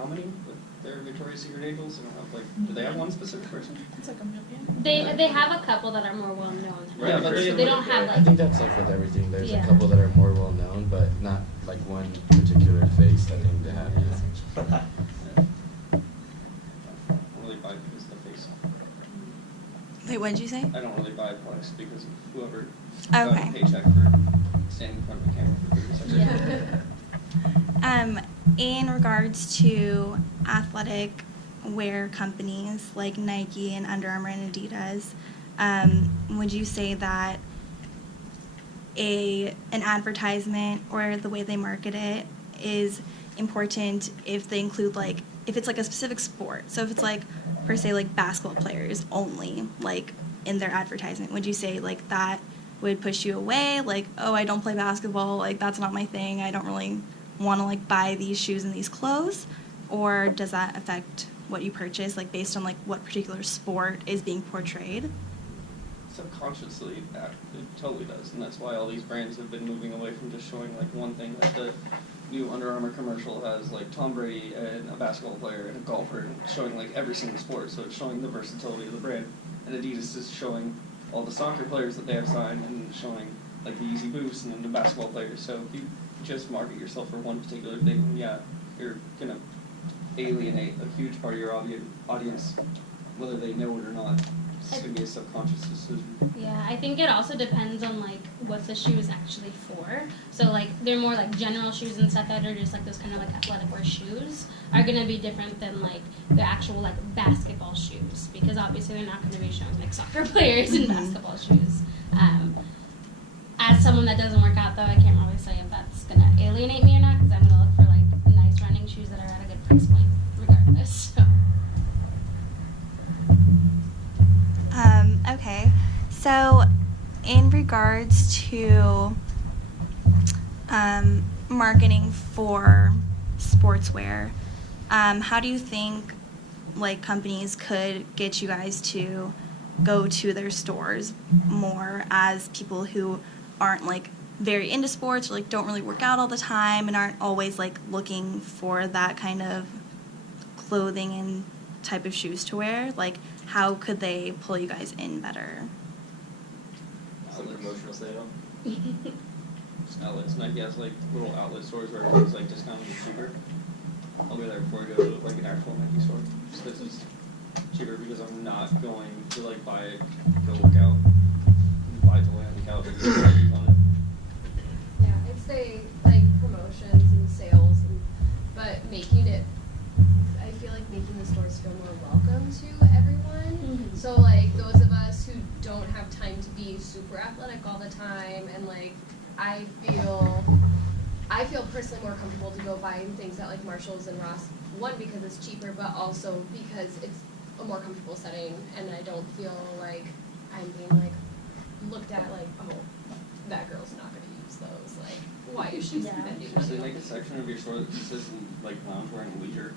how many with their Victoria's Secret Angels? They don't have like, do they have one specific person? It's like a million. They have a couple that are more well known. Right, but They don't have I like. think that's like with everything. There's Yeah. a couple that are more well known, but not like one particular face that they need to have. Yeah. I don't really buy because of the face. Wait, what did you say? I don't really buy products because of whoever Okay. got a paycheck for standing in front of the camera for 30 seconds. Yeah. In regards to athletic wear companies like Nike and Under Armour and Adidas, would you say that an advertisement or the way they market it is important if they include like if it's like a specific sport? So if it's like per se like basketball players only like in their advertisement, would you say like that would push you away? Like, oh, I don't play basketball, like that's not my thing. I don't really want to like buy these shoes and these clothes, or does that affect what you purchase, like based on like what particular sport is being portrayed? Subconsciously, it totally does, and that's why all these brands have been moving away from just showing like one thing. Like the new Under Armour commercial has like Tom Brady and a basketball player and a golfer, and showing like every single sport. So it's showing the versatility of the brand. And Adidas is showing all the soccer players that they have signed, and showing like the Easy Boost and then the basketball players. So if you just market yourself for one particular thing, yeah, you're gonna alienate a huge part of your audience, whether they know it or not. It's gonna be a subconscious decision. Yeah, I think it also depends on like what the shoe is actually for. So like they're more like general shoes and stuff that are just like those kind of like athletic wear shoes are gonna be different than like the actual like basketball shoes, because obviously they're not gonna be showing like soccer players in basketball shoes. As someone that doesn't work out though, I can't really say if that's gonna alienate me or not, because I'm gonna look for like nice running shoes that are at a good price point regardless. So. Okay, so in regards to marketing for sportswear, how do you think like companies could get you guys to go to their stores more as people who aren't like very into sports or like don't really work out all the time and aren't always like looking for that kind of clothing and type of shoes to wear? Like, how could they pull you guys in better? Some promotional sale. Just outlets. Nike has like little outlet stores where everything's like discounted and cheaper. I'll go there before I go to like an actual Nike store. Just because it's cheaper, because I'm not going to like buy it, go work out, and buy it to lay on the couch and get reviews on it. Yeah, I'd say like promotions and sales, but making it, I feel like making the stores feel more welcome to everyone. Mm-hmm. So like those of us who don't have time to be super athletic all the time, and like I feel personally more comfortable to go buying things at like Marshall's and Ross. One, because it's cheaper, but also because it's a more comfortable setting, and I don't feel like I'm being like looked at like, oh, that girl's not going to use those. Like, why is she spending Is money there on like a section of your store that just says like loungewear and leisure?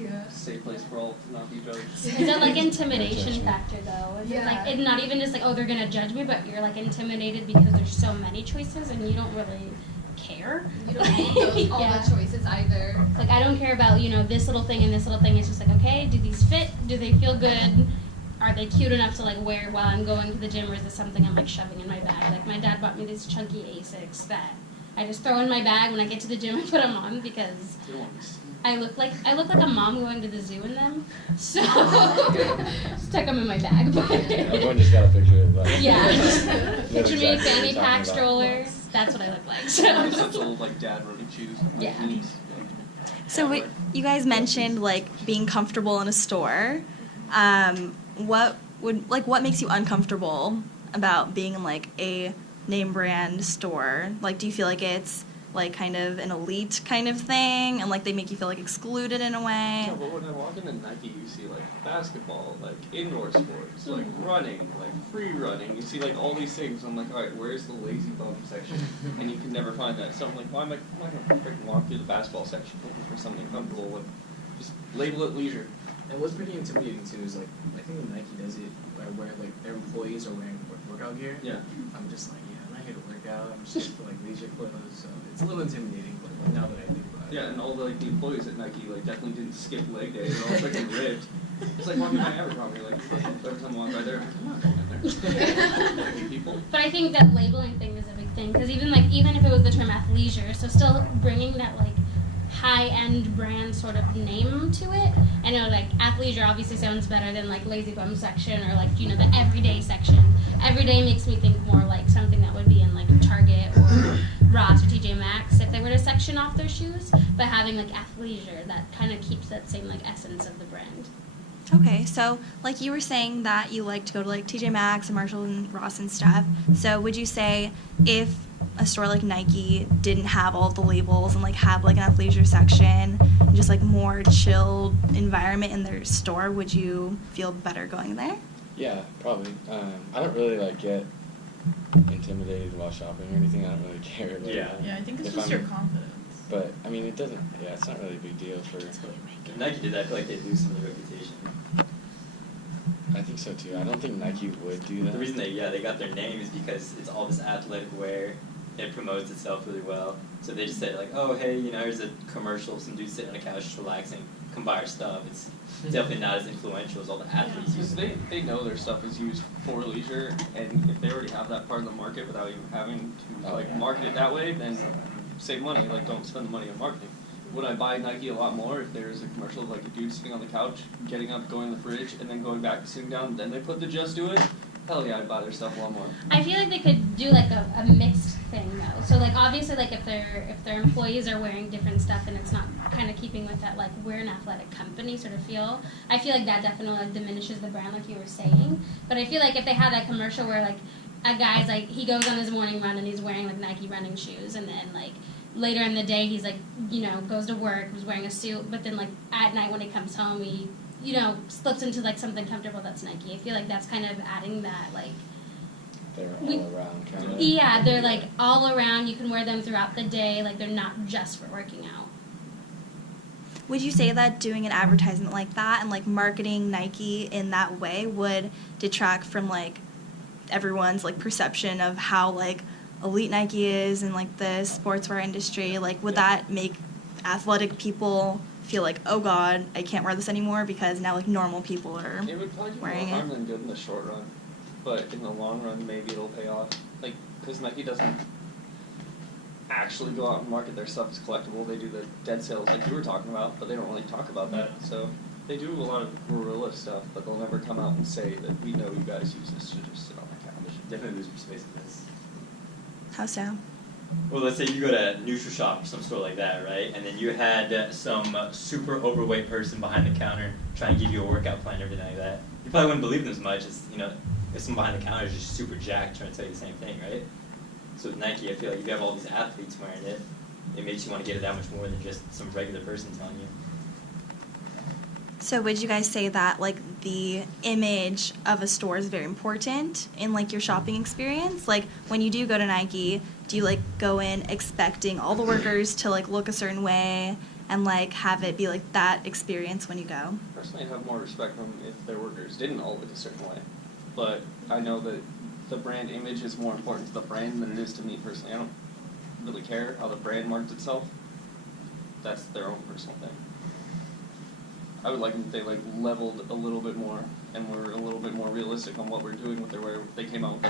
Yeah. Safe place for all to not be judged. Is it like intimidation factor though? Is it Yeah. like, it's not even just like, oh, they're gonna judge me, but you're like intimidated because there's so many choices and you don't really care? You don't need those, all Yeah. the choices either. Like, I don't care about, you know, this little thing and this little thing. It's just like, okay, do these fit? Do they feel good? Are they cute enough to like wear while I'm going to the gym, or is this something I'm like shoving in my bag? Like, my dad bought me these chunky Asics that I just throw in my bag when I get to the gym and put them on because You don't want to see. I look like a mom going to the zoo in them. So just tuck them in my bag. But Everyone just got a picture of that. yeah, Know picture me, exactly what fanny you're pack, talking stroller. about. That's what I look like. Like So such old like dad running shoes. Like, Yeah. jeans. So you guys mentioned like being comfortable in a store. What makes you uncomfortable about being in like a name brand store? Like, do you feel like it's like kind of an elite kind of thing, and like they make you feel like excluded in a way? Yeah, but when I walk into Nike, you see like basketball, like indoor sports, like running, like free running. You see like all these things. I'm like, all right, where's the lazy bum section? And you can never find that. So I'm like, why am I going to freaking walk through the basketball section looking for something comfortable? When just label it leisure. And what's pretty intimidating too is like, I think when Nike does it, where like their employees are wearing workout gear. Yeah. I'm just like, yeah, I'm not here to work out. I'm just here for like leisure clothes. So it's a little intimidating, but now that I do, Yeah, and all the employees at Nike definitely didn't skip leg day. They're all freaking ripped. It's like walking by Abercrombie. Every time I walk by there, I'm not going in there. Nike people. But I think that labeling thing is a big thing because even if it was the term athleisure, so still bringing that high-end brand sort of name to it. I know athleisure obviously sounds better than lazy bum section or the everyday section. Everyday makes me think more like something that would be in Target or Ross or TJ Maxx if they were to section off their shoes. But having athleisure, that kind of keeps that same essence of the brand. Okay, so you were saying that you like to go to TJ Maxx and Marshall and Ross and stuff. So would you say if a store like Nike didn't have all of the labels and have an athleisure section, and just more chilled environment in their store, would you feel better going there? Yeah, probably. I don't really get intimidated while shopping or anything. I don't really care. Yeah, I think it's if just I'm- your confidence. But I mean, it doesn't. Yeah, it's not really a big deal for. If Nike did that, I feel like they'd lose some of their reputation. I think so too. I don't think Nike would do that. The reason they got their name is because it's all this athletic wear. It promotes itself really well. So they just said oh hey, here's a commercial of some dude sitting on a couch just relaxing. Come buy our stuff. It's definitely not as influential as all the athletes use it. They know their stuff is used for leisure, and if they already have that part of the market without even having to market it that way, then save money. Don't spend the money on marketing. Would I buy Nike a lot more if there's a commercial of a dude sitting on the couch, getting up, going to the fridge, and then going back to sitting down, then they put the Just Do It? Hell yeah, I'd buy their stuff a lot more. I feel like they could do a mixed thing though. So obviously if their employees are wearing different stuff and it's not kind of keeping with that we're an athletic company sort of feel, I feel that definitely diminishes the brand like you were saying. But I feel if they had a commercial where a guy's he goes on his morning run and he's wearing Nike running shoes, and then later in the day he's goes to work, was wearing a suit, but then at night when he comes home he slips into something comfortable that's Nike. I feel that's kind of adding that They're all around kind of. yeah, they're all around. You can wear them throughout the day. They're not just for working out. Would you say that doing an advertisement like that and marketing Nike in that way would detract from everyone's perception of how elite Nike is in the sportswear industry? Would that make athletic people feel oh god, I can't wear this anymore because now normal people are It would probably do more wearing harm it? than good in the short run, but in the long run, maybe it'll pay off. Because Nike doesn't actually go out and market their stuff as collectible. They do the dead sales like you were talking about, but they don't really talk about that. So they do a lot of guerrilla stuff, but they'll never come out and say that we know you guys use this to just sit on the couch. Definitely lose persuasiveness. How so? Well, let's say you go to NutriShop or some store like that, right? And then you had some super overweight person behind the counter trying to give you a workout plan and everything like that. You probably wouldn't believe them as much as, if someone behind the counter is just super jacked trying to tell you the same thing, right? So with Nike, I feel if you have all these athletes wearing it, it makes you want to get it that much more than just some regular person telling you. So would you guys say that the image of a store is very important in your shopping experience? When you do go to Nike, do you go in expecting all the workers to look a certain way and have it be that experience when you go? Personally, I'd have more respect for them if their workers didn't all look a certain way. But I know that the brand image is more important to the brand than it is to me personally. I don't really care how the brand markets itself. That's their own personal thing. I would like them if they leveled a little bit more and were a little bit more realistic on what we're doing with their wear. They came out with